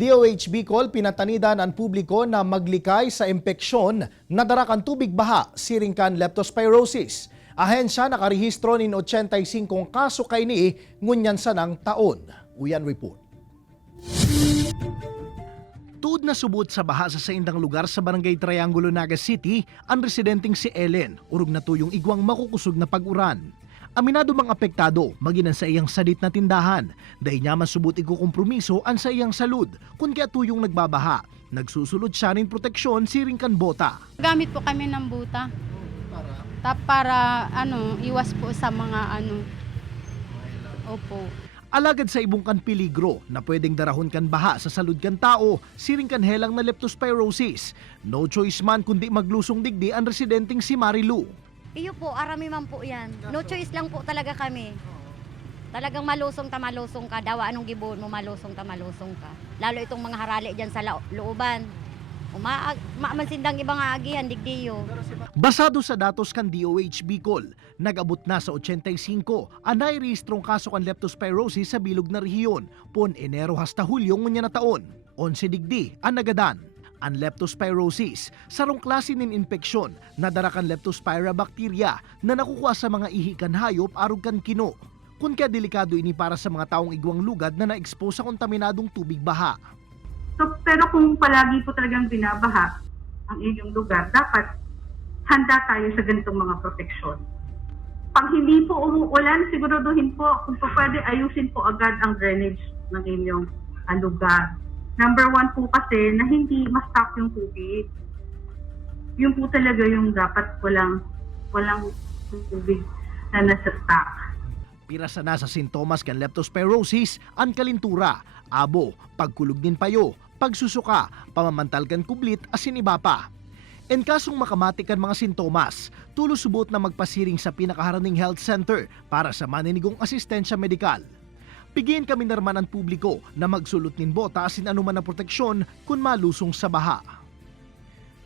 DOH Bicol pinatanidan ang publiko na maglikay sa impeksyon na darakan tubig baha, siringkan leptospirosis. Ahensya nakarehistro nin 85 kaso kay ni ngunyan sa ng taon. Uyan report. Tuod na subot sa baha sa saindang lugar sa Barangay Triangulo, Naga City, ang residenteng si Ellen, urog na tuyong igwang makukusog na pag-uran. Aminado mang apektado, maginan sa iyang sadit na tindahan. Dahil niya masubot ikukompromiso ang sa iyang salud, kun kaya tuyong nagbabaha. Nagsusulod siya rin proteksyon siringkan bota. Gamit po kami ng buta. Para iwas po sa mga Opo. Alagad sa ibong kan peligro na pwedeng darahon kan baha sa salud kan tao, siringkan helang na leptospirosis. No choice man kundi maglusong digdi ang residenteng si Marilu. Iyo po, arami man po yan. No choice lang po talaga kami. Talagang malusong ka. Dawa anong gibuon mo, malusong ka. Lalo itong mga harali dyan sa looban. Maamansindang ibang agihan, digdiyo. Basado sa datos kan DOH Bicol, nag-abot na sa 85 ang nairehistrong kaso kan leptospirosis sa bilog na rehiyon pon Enero hasta Hulyo ngunya na taon. 11 digdi ang nagadan. Ang leptospirosis, sarong klase nin infeksyon na darakan leptospira bacteria na nakukuha sa mga ihikan hayop arog kan kino. Kung kaya delikado ini para sa mga taong igwang lugad na na-expose sa kontaminadong tubig baha. So, pero kung palagi po talagang binabaha ang inyong lugar, dapat handa tayo sa ganitong mga proteksyon. Pag hindi po umuulan, siguraduhin po kung po pwede ayusin po agad ang drainage ng inyong lugar. Number 1 po kasi na hindi ma-stock yung tubig. Yung po talaga yung dapat walang tubig na nasa stock. Pirasa na sa sintomas kan leptospirosis, ang kalintura, abo, pagkulog din payo, pagsusuka, pamamantal kan kublit, asin iba pa. En kasong makamati kan mga sintomas, tulos-subot na magpasiring sa pinakaharaning health center para sa maninigong asistensya medikal. Pigiin kami narman ang publiko na magsulot nin bota asin anuman na proteksyon kung malusong sa baha.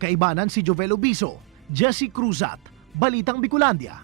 Kaibanan si Jovel Obiso, Jesse Cruzat, Balitang Bicolandia.